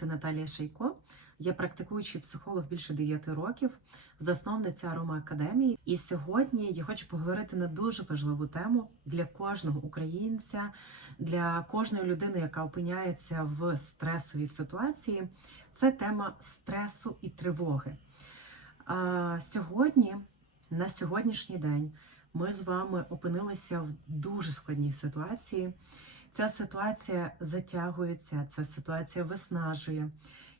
звати Наталія Шейко. Я практикуючий психолог більше 9 років, засновниця Арома Академії. І сьогодні я хочу поговорити на дуже важливу тему для кожного українця, для кожної людини, яка опиняється в стресовій ситуації. Це тема стресу і тривоги. А сьогодні, на сьогоднішній день, ми з вами опинилися в дуже складній ситуації. Ця ситуація затягується, ця ситуація виснажує,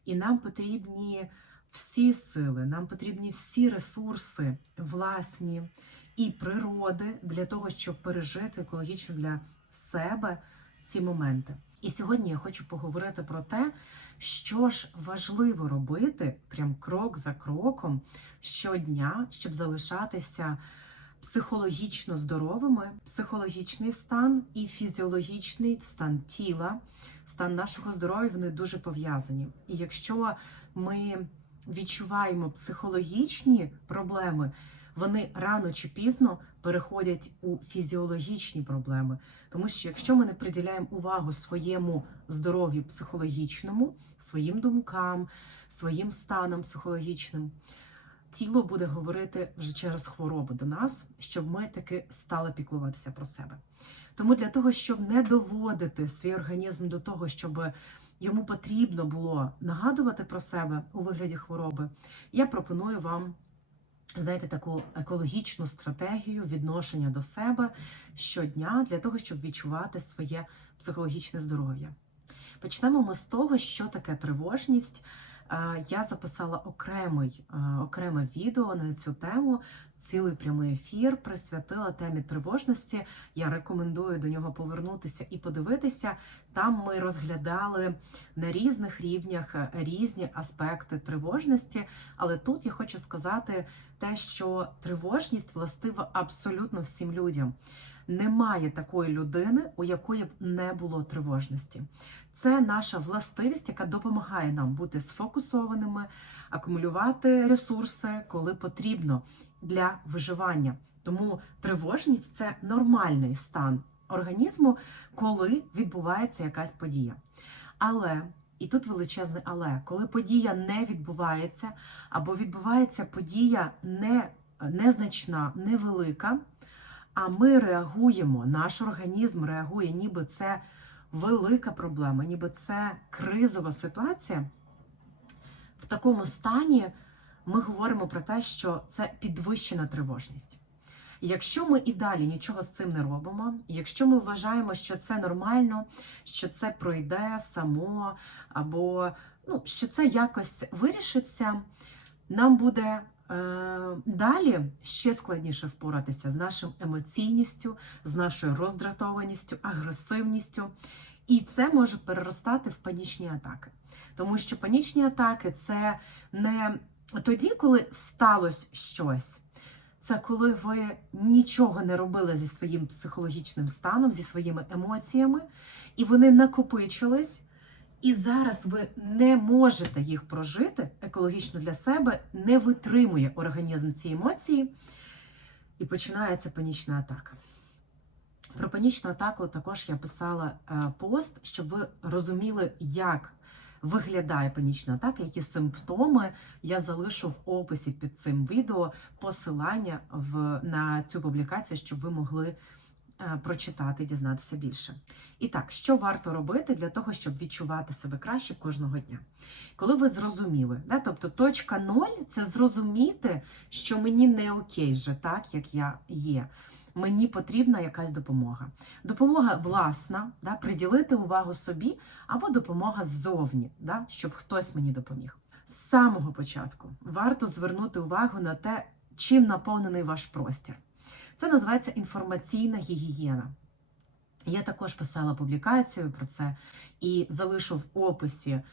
і нам потрібні всі сили, нам потрібні всі ресурси власні і природи для того, щоб пережити екологічно для себе ці моменти. І сьогодні я хочу поговорити про те, що ж важливо робити прям крок за кроком щодня, щоб залишатися психологічно здоровими, психологічний стан і фізіологічний стан тіла, стан нашого здоров'я вони дуже пов'язані. І якщо ми відчуваємо психологічні проблеми, вони рано чи пізно переходять у фізіологічні проблеми. Тому що якщо ми не приділяємо увагу своєму здоров'ю психологічному, своїм думкам, своїм станам психологічним, тіло буде говорити вже через хворобу до нас, щоб ми таки стали піклуватися про себе. Тому для того, щоб не доводити свій організм до того, щоб йому потрібно було нагадувати про себе у вигляді хвороби, я пропоную вам. Знаєте, таку екологічну стратегію відношення до себе щодня для того, щоб відчувати своє психологічне здоров'я. Почнемо ми з того, що таке тривожність. Е, Я записала окремий, е, окреме відео на цю тему, цілий прямий ефір присвятила темі тривожності. Я рекомендую до нього повернутися і подивитися. Там ми розглядали на різних рівнях е, різні аспекти тривожності. Але тут я хочу сказати те, що тривожність властива абсолютно всім людям. Немає такої людини, у якої б не було тривожності. Це наша властивість, яка допомагає нам бути сфокусованими, акумулювати ресурси, коли потрібно для виживання. Тому тривожність це нормальний стан організму, коли відбувається якась подія. Але і тут величезне але, коли подія не відбувається, або відбувається подія не, незначна, невелика, а ми реагуємо, наш організм реагує, ніби це велика проблема, ніби це кризова ситуація. В такому стані ми говоримо про те, що це підвищена тривожність. Якщо ми і далі нічого з цим не робимо, якщо ми вважаємо, що це нормально, що це пройде само, або ну, що це якось вирішиться, нам буде далі ще складніше впоратися з нашою емоційністю, з нашою роздратованістю, агресивністю. І це може переростати в панічні атаки. Тому що панічні атаки це не тоді, коли сталося щось. Це коли ви нічого не робили зі своїм психологічним станом, зі своїми емоціями, і вони накопичились, і зараз ви не можете їх прожити екологічно для себе, не витримує організм ці емоції, і починається панічна атака. Про панічну атаку також я писала е, пост, щоб ви розуміли, як виглядає панічна атака, які симптоми я залишу в описі під цим відео посилання в, на цю публікацію, щоб ви могли прочитати дізнатися більше. І так, що варто робити для того, щоб відчувати себе краще кожного дня? Коли ви зрозуміли, да? тобто точка ноль це зрозуміти, що мені не окей вже так, як я є. Мені потрібна якась допомога. Допомога власна, да, приділити увагу собі, або допомога ззовні, да, щоб хтось мені допоміг. З самого початку варто звернути увагу на те, чим наповнений ваш простір. Це називається інформаційна гігієна. Я також писала публікацію про це і залишу в описі е,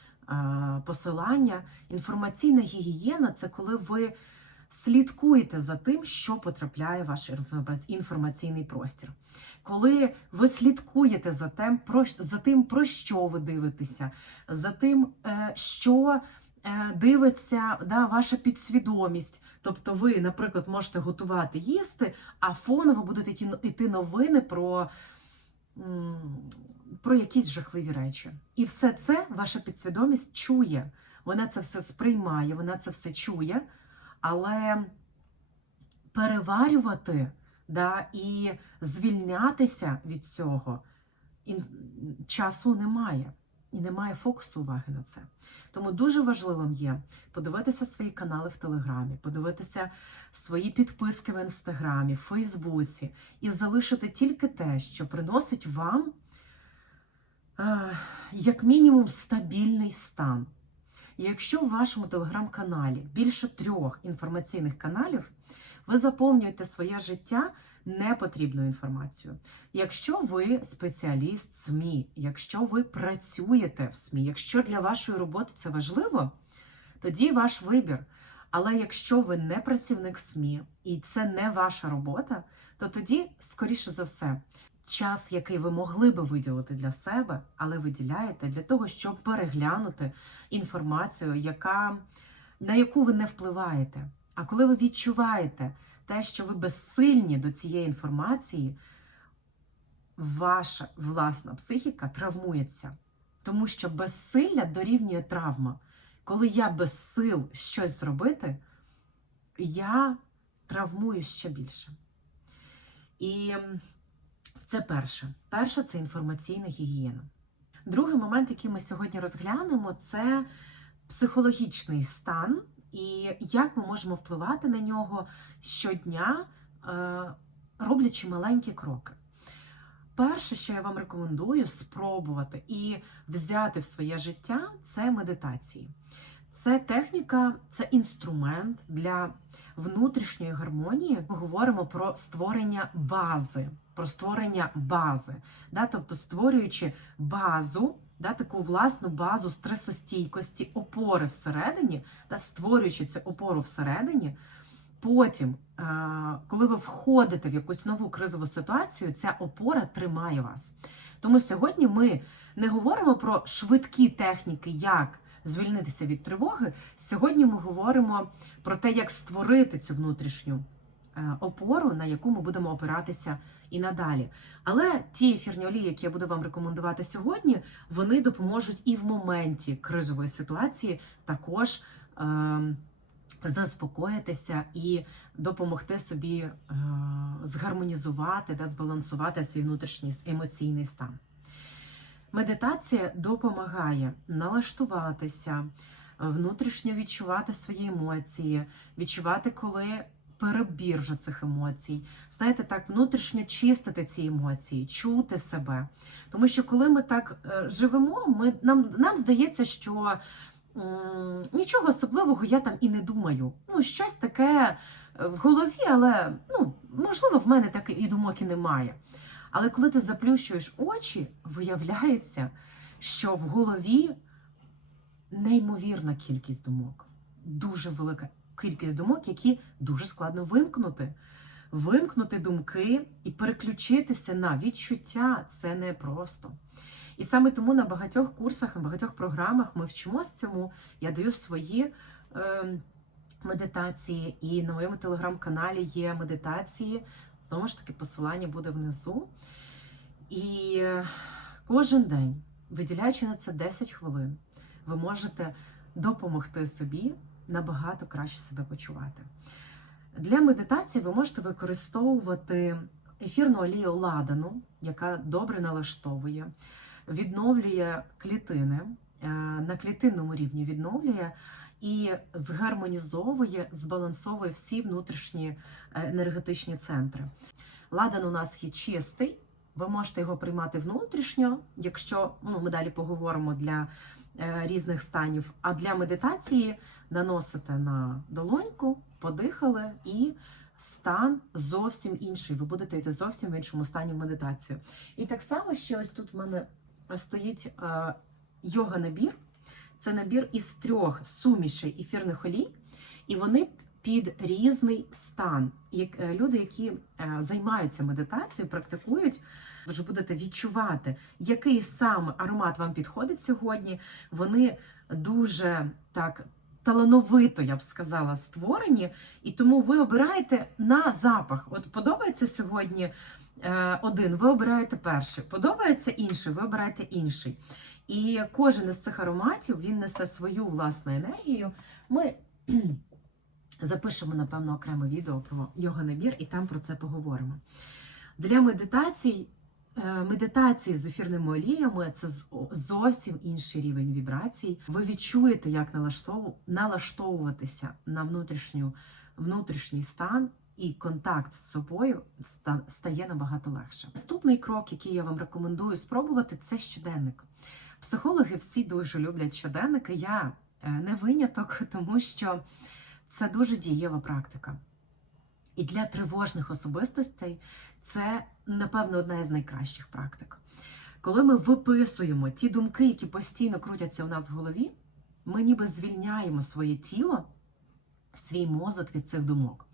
посилання. Інформаційна гігієна це коли ви слідкуєте за тим, що потрапляє в ваш інформаційний простір. Коли ви слідкуєте за тим, про, за тим, про що ви дивитеся, за тим, е, що дивиться да, ваша підсвідомість. Тобто, ви, наприклад, можете готувати їсти, а фоново будуть йти новини про про якісь жахливі речі. І все це ваша підсвідомість чує. Вона це все сприймає, вона це все чує, але переварювати да, і звільнятися від цього часу немає. І немає фокусу уваги на це. Тому дуже важливим є подивитися свої канали в Телеграмі, подивитися свої підписки в Інстаграмі, в Фейсбуці і залишити тільки те, що приносить вам е, як мінімум стабільний стан. Якщо в вашому телеграм-каналі більше трьох інформаційних каналів, ви заповнюєте своє життя непотрібною інформацією. Якщо ви спеціаліст СМІ, якщо ви працюєте в СМІ, якщо для вашої роботи це важливо, тоді ваш вибір. Але якщо ви не працівник СМІ і це не ваша робота, то тоді, скоріше за все, час, який ви могли би виділити для себе, але виділяєте для того, щоб переглянути інформацію, яка, на яку ви не впливаєте. А коли ви відчуваєте те, що ви безсильні до цієї інформації, ваша власна психіка травмується. Тому що безсилля дорівнює травма. Коли я без сил щось зробити, я травмую ще більше. І це перше. Перше це інформаційна гігієна. Другий момент, який ми сьогодні розглянемо, це психологічний стан і як ми можемо впливати на нього щодня, е, роблячи маленькі кроки. Перше, що я вам рекомендую спробувати і взяти в своє життя, це медитації. Це техніка, це інструмент для внутрішньої гармонії. Ми говоримо про створення бази, про створення бази, да? тобто створюючи базу, да, таку власну базу стресостійкості, опори всередині, да, створюючи цю опору всередині. Потім, е, коли ви входите в якусь нову кризову ситуацію, ця опора тримає вас. Тому сьогодні ми не говоримо про швидкі техніки, як звільнитися від тривоги. Сьогодні ми говоримо про те, як створити цю внутрішню е, опору, на яку ми будемо опиратися і надалі. Але ті ефірні олії, які я буду вам рекомендувати сьогодні, вони допоможуть і в моменті кризової ситуації також. Е, Заспокоїтися і допомогти собі е, згармонізувати та збалансувати свій внутрішній емоційний стан. Медитація допомагає налаштуватися, внутрішньо відчувати свої емоції, відчувати, коли перебір вже цих емоцій. Знаєте, так, внутрішньо чистити ці емоції, чути себе. Тому що коли ми так е, живемо, ми, нам, нам здається, що нічого особливого я там і не думаю. Ну, щось таке е, в голові, але ну, можливо, в мене так і думок і немає. Але коли ти заплющуєш очі, виявляється, що в голові неймовірна кількість думок, дуже велика кількість думок, які дуже складно вимкнути. Вимкнути думки і переключитися на відчуття це непросто. І саме тому на багатьох курсах, на багатьох програмах ми вчимося цьому. Я даю свої е, медитації, і на моєму телеграм-каналі є медитації. Знову ж таки, посилання буде внизу. І кожен день, виділяючи на це 10 хвилин, ви можете допомогти собі набагато краще себе почувати. Для медитації ви можете використовувати ефірну олію ладану, яка добре налаштовує, відновлює клітини, е, на клітинному рівні відновлює і згармонізовує, збалансовує всі внутрішні е, енергетичні центри. Ладан у нас є чистий, ви можете його приймати внутрішньо, якщо ну, ми далі поговоримо для різних станів. А для медитації наносите на долоньку, подихали і стан зовсім інший. Ви будете йти зовсім в іншому стані в медитацію. І так само ще ось тут в мене стоїть е, йога-набір. Це набір із трьох сумішей ефірних олій, і вони під різний стан. Як е, люди, які е, займаються медитацією, практикують, ви вже будете відчувати, який саме аромат вам підходить сьогодні. Вони дуже так талановито, я б сказала, створені, і тому ви обираєте на запах. От подобається сьогодні е, один, ви обираєте перший. Подобається інший, ви обираєте інший. І кожен із цих ароматів він несе свою власну енергію. Ми запишемо, напевно, окреме відео про його набір, і там про це поговоримо. Для медитацій, е, медитації з ефірними оліями це зовсім інший рівень вібрацій. Ви відчуєте, як налаштовуватися на внутрішню, внутрішній стан. І контакт з собою стає набагато легше. Наступний крок, який я вам рекомендую спробувати, це щоденник. Психологи всі дуже люблять щоденники. Я е, не виняток, тому що це дуже дієва практика. І для тривожних особистостей це, напевно, одна із найкращих практик. Коли ми виписуємо ті думки, які постійно крутяться у нас в голові, ми ніби звільняємо своє тіло, свій мозок від цих думок.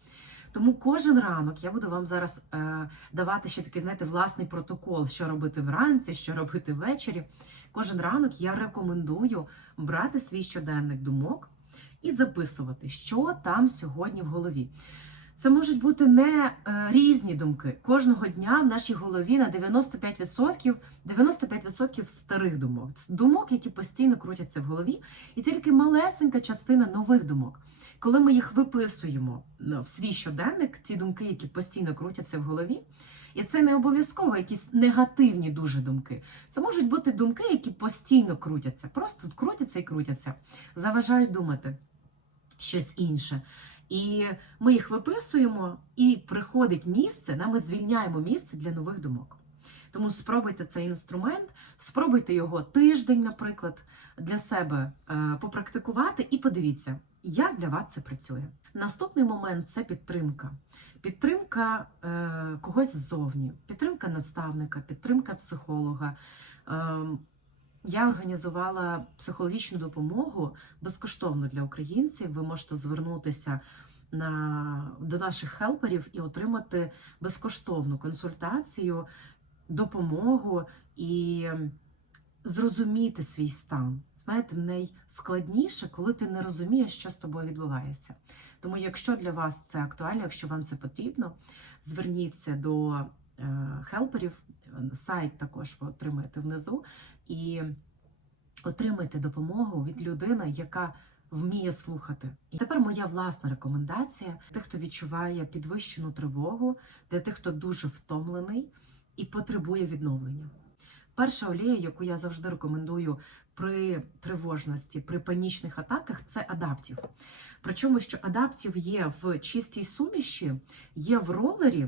Тому кожен ранок я буду вам зараз е, давати ще такий, знаєте, власний протокол, що робити вранці, що робити ввечері. Кожен ранок я рекомендую брати свій щоденник думок і записувати, що там сьогодні в голові. Це можуть бути не е, різні думки. Кожного дня в нашій голові на 95%, 95% старих думок. Думок, які постійно крутяться в голові, і тільки малесенька частина нових думок. Коли ми їх виписуємо ну, в свій щоденник, ці думки, які постійно крутяться в голові, і це не обов'язково якісь негативні дуже думки. Це можуть бути думки, які постійно крутяться, просто крутяться і крутяться, заважають думати щось інше. І ми їх виписуємо, і приходить місце, да, ми звільняємо місце для нових думок. Тому спробуйте цей інструмент, спробуйте його тиждень, наприклад, для себе е, попрактикувати і подивіться, як для вас це працює. Наступний момент це підтримка. Підтримка е, когось ззовні, підтримка наставника, підтримка психолога. Я організувала психологічну допомогу безкоштовно для українців. Ви можете звернутися на, до наших хелперів і отримати безкоштовну консультацію, допомогу і зрозуміти свій стан. Знаєте, найскладніше, коли ти не розумієш, що з тобою відбувається. Тому, якщо для вас це актуально, якщо вам це потрібно, зверніться до е, хелперів. Сайт також ви отримаєте внизу і отримайте допомогу від людини, яка вміє слухати. І тепер моя власна рекомендація для тих, хто відчуває підвищену тривогу, для тих, хто дуже втомлений і потребує відновлення. Перша олія, яку я завжди рекомендую при тривожності, при панічних атаках, це адаптів. Причому, що адаптів є в чистій суміші, є в ролері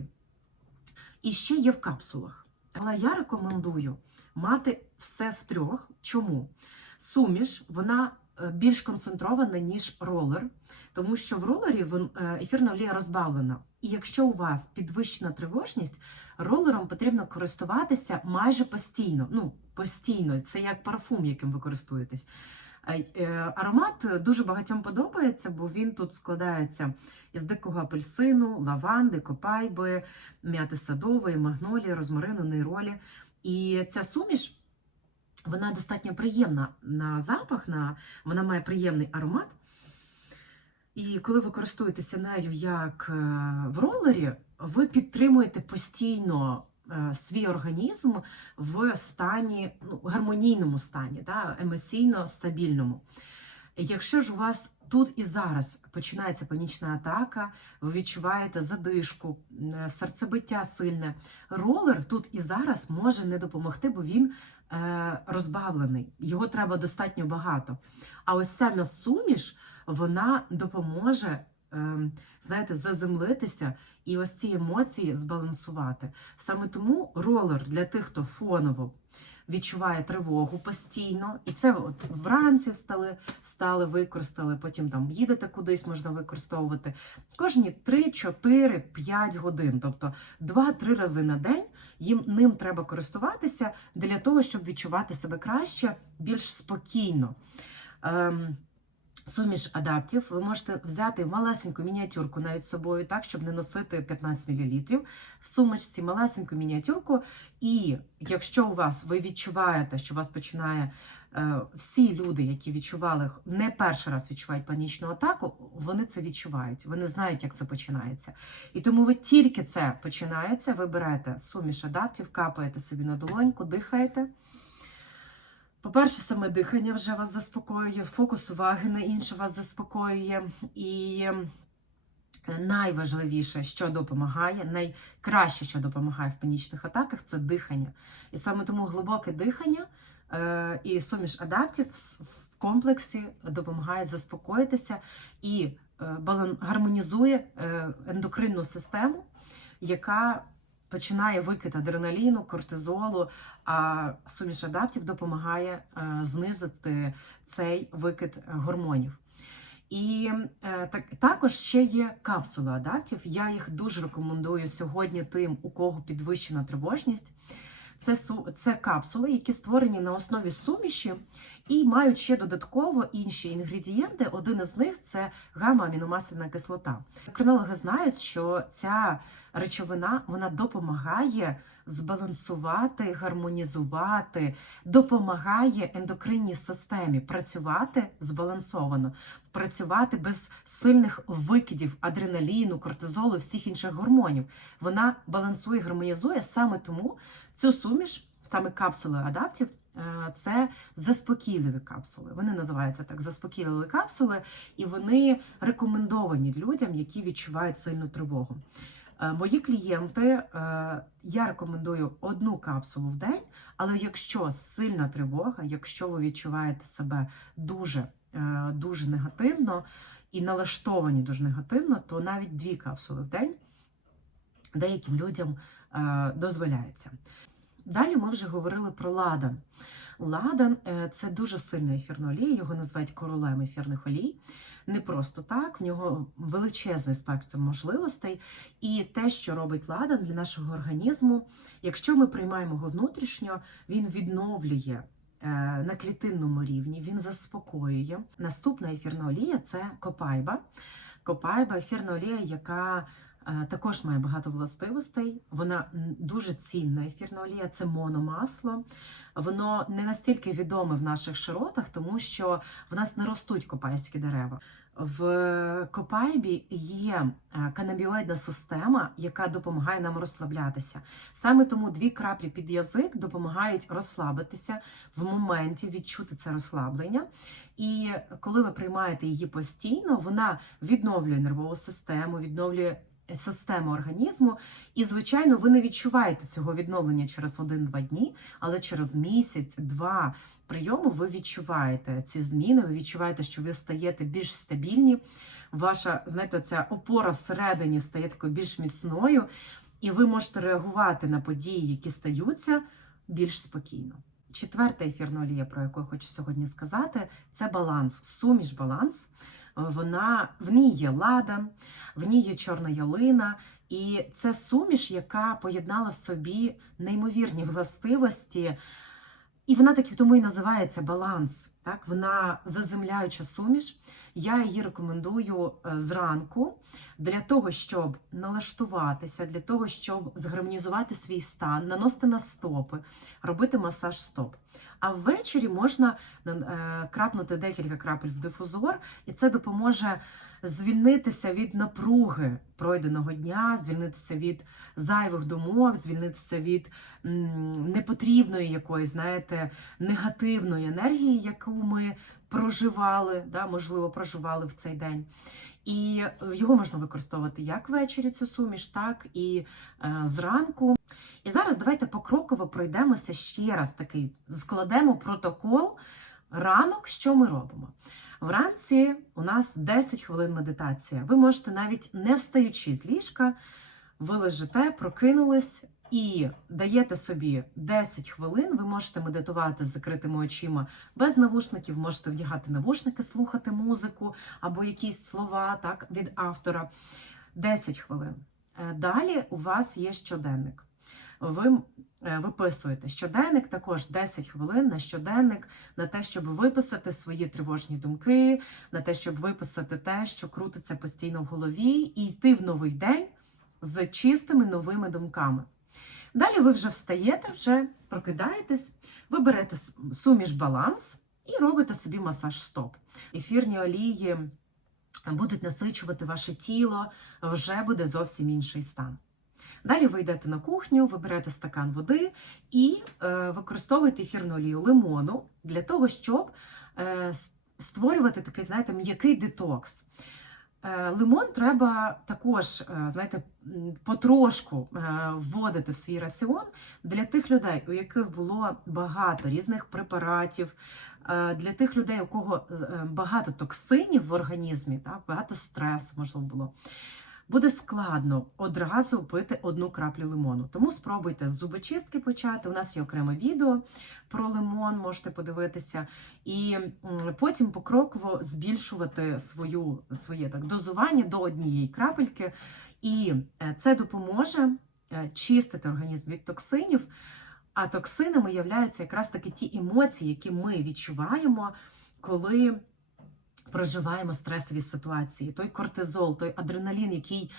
і ще є в капсулах. Але я рекомендую мати все в трьох. Чому? Суміш, вона е, більш концентрована, ніж ролер, тому що в ролері е, ефірна олія розбавлена. І якщо у вас підвищена тривожність, ролером потрібно користуватися майже постійно. Ну, постійно, це як парфум, яким ви користуєтесь. Е, Аромат дуже багатьом подобається, бо він тут складається із дикого апельсину, лаванди, копайби, м'яти садової, магнолії, розмарину, нейролі. І ця суміш вона достатньо приємна на запах, на, вона має приємний аромат. І коли ви користуєтеся нею як е, в ролері, ви підтримуєте постійно е, свій організм в стані, ну, гармонійному стані, да, емоційно стабільному. Якщо ж у вас тут і зараз починається панічна атака, ви відчуваєте задишку, е, серцебиття сильне, ролер тут і зараз може не допомогти, бо він е, розбавлений. Його треба достатньо багато. А ось ця суміш, вона допоможе. е, Знаєте, заземлитися і ось ці емоції збалансувати. Саме тому ролер для тих, хто фоново відчуває тривогу постійно, і це от вранці встали, встали, використали, потім там їдете кудись, можна використовувати кожні 3, 4, 5 годин, тобто 2-3 рази на день. Їм ним треба користуватися для того, щоб відчувати себе краще, більш спокійно. Ем, Суміш адаптів ви можете взяти малесеньку мініатюрку навіть з собою, так, щоб не носити 15 мл. В сумочці малесеньку мініатюрку. І якщо у вас ви відчуваєте, що у вас починає е, всі люди, які відчували не перший раз відчувають панічну атаку, вони це відчувають. Вони знають, як це починається. І тому ви тільки це починається, ви берете суміш адаптів, капаєте собі на долоньку, дихаєте. По-перше, саме дихання вже вас заспокоює, фокус уваги на інше вас заспокоює. І е, найважливіше, що допомагає, найкраще, що допомагає в панічних атаках, це дихання. І саме тому глибоке дихання е, і суміш адаптів в- комплексі допомагає заспокоїтися і е, гармонізує е, ендокринну систему, яка починає викид адреналіну, кортизолу, а суміш адаптів допомагає е, знизити цей викид гормонів. І е, так, також ще є капсули адаптів. Я їх дуже рекомендую сьогодні тим, у кого підвищена тривожність. Це, це капсули, які створені на основі суміші і мають ще додатково інші інгредієнти. Один із них це гамма-аміномасляна кислота. Кринологи знають, що ця речовина вона допомагає збалансувати, гармонізувати, допомагає ендокринній системі працювати збалансовано, працювати без сильних викидів адреналіну, кортизолу, всіх інших гормонів. Вона балансує, гармонізує саме тому цю суміш, саме капсули адаптів. е, Це заспокійливі капсули. Вони називаються так заспокійливі капсули, і вони рекомендовані людям, які відчувають сильну тривогу. Е, Мої клієнти, е, я рекомендую одну капсулу в день, але якщо сильна тривога, якщо ви відчуваєте себе дуже, дуже негативно і налаштовані дуже негативно, то навіть дві капсули в день деяким людям е, дозволяється. Далі ми вже говорили про ладан. Ладан е, це дуже сильна ефірна олія, його називають королем ефірних олій. Не просто так, в нього величезний спектр можливостей. І те, що робить ладан для нашого організму, якщо ми приймаємо його внутрішньо, він відновлює е, на клітинному рівні, він заспокоює. Наступна ефірна олія це копайба. Копайба ефірна олія, яка також має багато властивостей. Вона дуже цінна ефірна олія, це мономасло. Воно не настільки відоме в наших широтах, тому що в нас не ростуть копайські дерева. В копайбі є е, канабіоїдна система, яка допомагає нам розслаблятися. Саме тому дві краплі під язик допомагають розслабитися в моменті відчути це розслаблення. І коли ви приймаєте її постійно, вона відновлює нервову систему, відновлює систему організму. І, звичайно, ви не відчуваєте цього відновлення через один-два дні, але через місяць-два прийому ви відчуваєте ці зміни, ви відчуваєте, що ви стаєте більш стабільні. Ваша, знаєте, ця опора всередині стає такою більш міцною, і ви можете реагувати на події, які стаються, більш спокійно. Четверта ефірна олія, про яку я хочу сьогодні сказати, це баланс, суміш баланс. Вона в ній є ладан, в ній є чорна ялина, і це суміш, яка поєднала в собі неймовірні властивості. І вона так тому і називається баланс. Так? Вона заземляюча суміш. Я її рекомендую е, зранку для того, щоб налаштуватися, для того, щоб згармонізувати свій стан, наносити на стопи, робити масаж стоп. А ввечері можна е, крапнути декілька крапель в дифузор, і це допоможе звільнитися від напруги пройденого дня, звільнитися від зайвих думок, звільнитися від непотрібної якоїсь, знаєте, негативної енергії, яку ми проживали, да, можливо, проживали в цей день. І його можна використовувати як ввечері цю суміш, так і е, зранку. І зараз давайте покроково пройдемося ще раз такий, складемо протокол ранок, що ми робимо. Вранці у нас 10 хвилин медитація. Ви можете навіть не встаючи з ліжка, ви лежите, прокинулись і даєте собі 10 хвилин. Ви можете медитувати з закритими очима без навушників, можете вдягати навушники, слухати музику або якісь слова так, від автора. 10 хвилин. Е, Далі у вас є щоденник. Ви е, виписуєте щоденник, також 10 хвилин на щоденник, на те, щоб виписати свої тривожні думки, на те, щоб виписати те, що крутиться постійно в голові, і йти в новий день з чистими новими думками. Далі ви вже встаєте, вже прокидаєтесь, ви берете суміш баланс і робите собі масаж стоп. Ефірні олії будуть насичувати ваше тіло, вже буде зовсім інший стан. Далі ви йдете на кухню, ви берете стакан води і е, використовуєте ефірну олію лимону для того, щоб е, створювати такий, знаєте, м'який детокс. Е, Лимон треба також, знаєте, потрошку вводити в свій раціон для тих людей, у яких було багато різних препаратів, для тих людей, у кого багато токсинів в організмі, багато стресу, можливо, було. Буде складно одразу пити одну краплю лимону. Тому спробуйте з зубочистки почати. У нас є окреме відео про лимон, можете подивитися, і потім покроково збільшувати свою, своє так, дозування до однієї крапельки. І е, це допоможе е, чистити організм від токсинів. А токсинами являються якраз таки ті емоції, які ми відчуваємо, коли проживаємо стресові ситуації. Той кортизол, той адреналін, який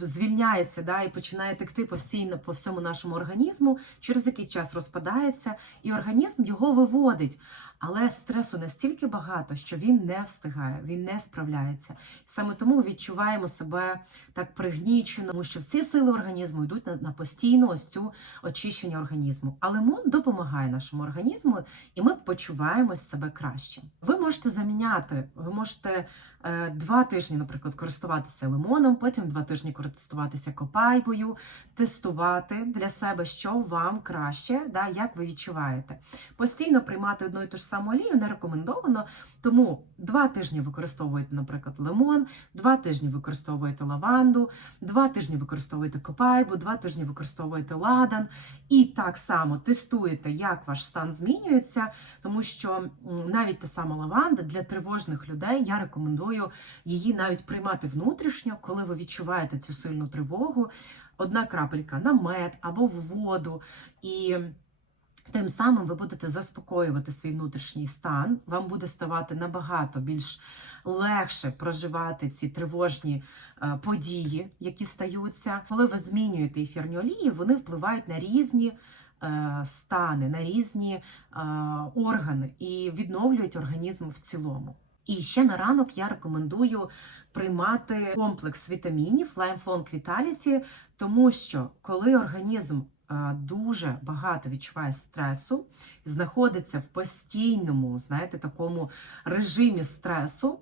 звільняється да, і починає текти по, всій, по всьому нашому організму, через якийсь час розпадається, і організм його виводить. Але стресу настільки багато, що він не встигає, він не справляється. Саме тому відчуваємо себе так пригнічено, тому що всі сили організму йдуть на, на постійну ось цю очищення організму. А лимон допомагає нашому організму, і ми почуваємось себе краще. Ви можете заміняти, ви можете е, два тижні, наприклад, користуватися лимоном, потім два тижні користуватися копайбою, тестувати для себе, що вам краще, да, як ви відчуваєте. Постійно приймати одну і ту ж саму олію не рекомендовано, тому два тижні використовуєте, наприклад, лимон, два тижні використовуєте лаванду, два тижні використовуєте копайбу, два тижні використовуєте ладан. І так само тестуєте, як ваш стан змінюється, тому що навіть та сама лаванда для тривожних людей я рекомендую її навіть приймати внутрішньо, коли ви відчуваєте цю сильну тривогу. Одна крапелька на мед або в воду. І Тим самим ви будете заспокоювати свій внутрішній стан, вам буде ставати набагато більш легше проживати ці тривожні е, події, які стаються. Коли ви змінюєте ефірні олії, вони впливають на різні е, стани, на різні е, органи і відновлюють організм в цілому. І ще на ранок я рекомендую приймати комплекс вітамінів Lime Flon Vitality, тому що коли організм дуже багато відчуває стресу, знаходиться в постійному, знаєте, такому режимі стресу,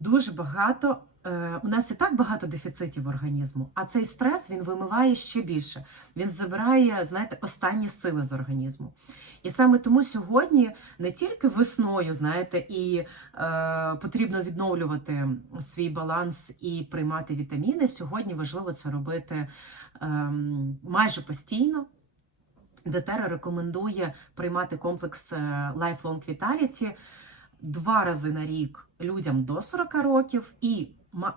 дуже багато. Е, У нас і так багато дефіцитів організму, а цей стрес він вимиває ще більше. Він забирає, знаєте, останні сили з організму. І саме тому сьогодні не тільки весною, знаєте, і е, потрібно відновлювати свій баланс і приймати вітаміни. Сьогодні важливо це робити ем, майже постійно. Детера рекомендує приймати комплекс е, Lifelong Vitality два рази на рік людям до 40 років і,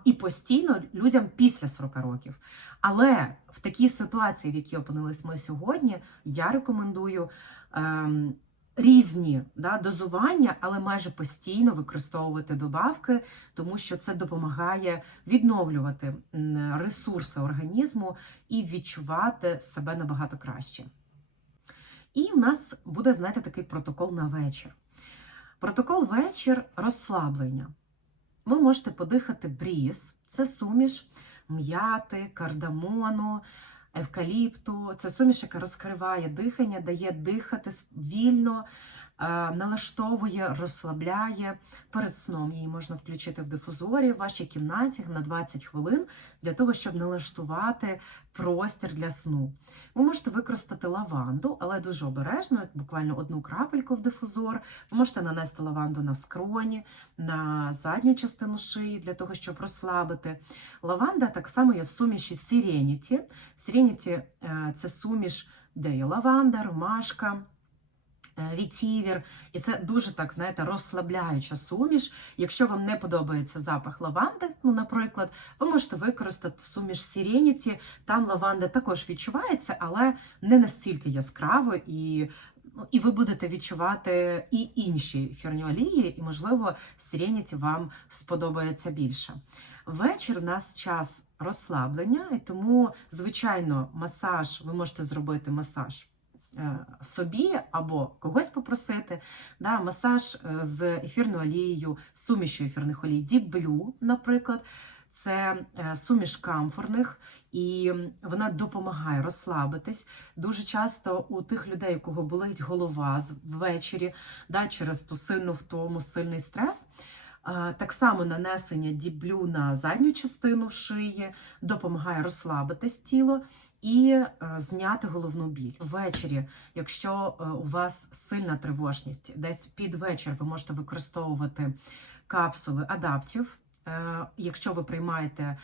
і постійно людям після 40 років. Але в такій ситуації, в якій опинились ми сьогодні, я рекомендую ем, різні да, дозування, але майже постійно використовувати добавки, тому що це допомагає відновлювати ресурси організму і відчувати себе набагато краще. І в нас буде, знаєте, такий протокол на вечір. Протокол вечір розслаблення. Ви можете подихати бріз, це суміш м'яти, кардамону, евкаліпту. Це суміш, яка розкриває дихання, дає дихати вільно, налаштовує, розслабляє. Перед сном її можна включити в дифузорі в вашій кімнаті на 20 хвилин для того, щоб налаштувати простір для сну. Ви можете використати лаванду, але дуже обережно, буквально одну крапельку в дифузор. Ви можете нанести лаванду на скроні, на задню частину шиї для того, щоб розслабити. Лаванда так само є в суміші. Serenity – е, це суміш, де є лаванда, ромашка, е, Вітівір, і це дуже так, знаєте, розслабляюча суміш. Якщо вам не подобається запах лаванди, ну, наприклад, ви можете використати суміш Serenity, там лаванда також відчувається, але не настільки яскраво і. Ну, і ви будете відчувати і інші ефірні і, можливо, Serenity вам сподобається більше. Вечір у нас час розслаблення, і тому, звичайно, масаж, ви можете зробити масаж е, собі або когось попросити. Да, масаж е, з ефірною олією, сумішю ефірних олій Blue, наприклад. Це е, суміш камфорних, і вона допомагає розслабитись. Дуже часто у тих людей, у кого болить голова ввечері, да, через ту сильну втому, сильний стрес. е, Так само нанесення діблю на задню частину шиї допомагає розслабитись тіло і е, зняти головну біль. Ввечері, якщо е, у вас сильна тривожність, десь під вечір ви можете використовувати капсули адаптів. Е, Якщо ви приймаєте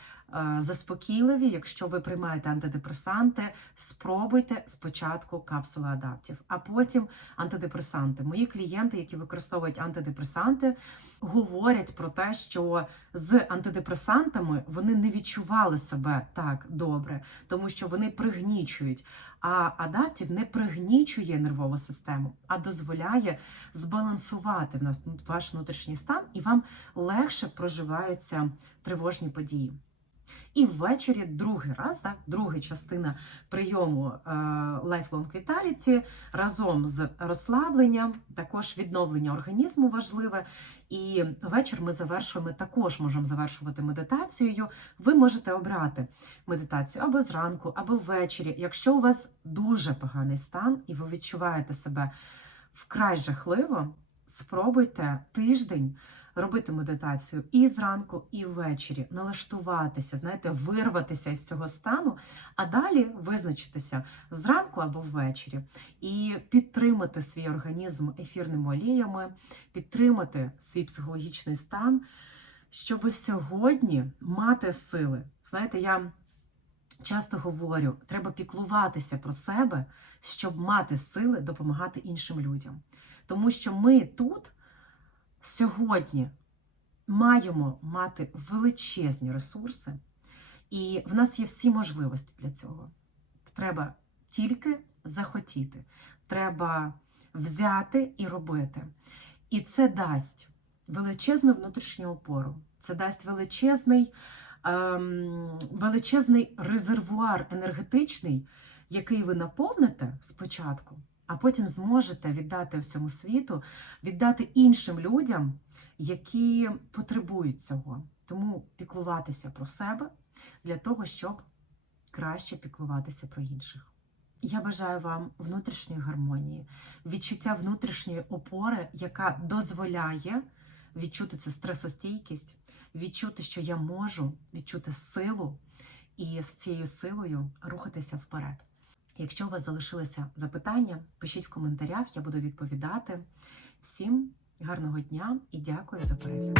заспокійливі, якщо ви приймаєте антидепресанти, спробуйте спочатку капсули адаптів, а потім антидепресанти. Мої клієнти, які використовують антидепресанти, говорять про те, що з антидепресантами вони не відчували себе так добре, тому що вони пригнічують. А адаптів не пригнічує нервову систему, а дозволяє збалансувати в нас ваш внутрішній стан, і вам легше проживаються тривожні події. І ввечері другий раз, так, друга частина прийому е, Lifelong Vitality разом з розслабленням, також відновлення організму важливе. І вечір ми завершуємо, також можемо завершувати медитацією. Ви можете обрати медитацію або зранку, або ввечері. Якщо у вас дуже поганий стан і ви відчуваєте себе вкрай жахливо, спробуйте тиждень робити медитацію і зранку, і ввечері, налаштуватися, знаєте, вирватися із цього стану, а далі визначитися зранку або ввечері і підтримати свій організм ефірними оліями, підтримати свій психологічний стан, щоб сьогодні мати сили. Знаєте, я часто говорю, треба піклуватися про себе, щоб мати сили допомагати іншим людям. Тому що ми тут сьогодні маємо мати величезні ресурси, і в нас є всі можливості для цього. Треба тільки захотіти, треба взяти і робити. І це дасть величезну внутрішню опору, це дасть величезний, ем, величезний резервуар енергетичний, який ви наповните спочатку, а потім зможете віддати всьому світу, віддати іншим людям, які потребують цього. Тому піклуватися про себе для того, щоб краще піклуватися про інших. Я бажаю вам внутрішньої гармонії, відчуття внутрішньої опори, яка дозволяє відчути цю стресостійкість, відчути, що я можу відчути силу і з цією силою рухатися вперед. Якщо у вас залишилися запитання, пишіть в коментарях, я буду відповідати. Всім гарного дня і дякую за перегляд.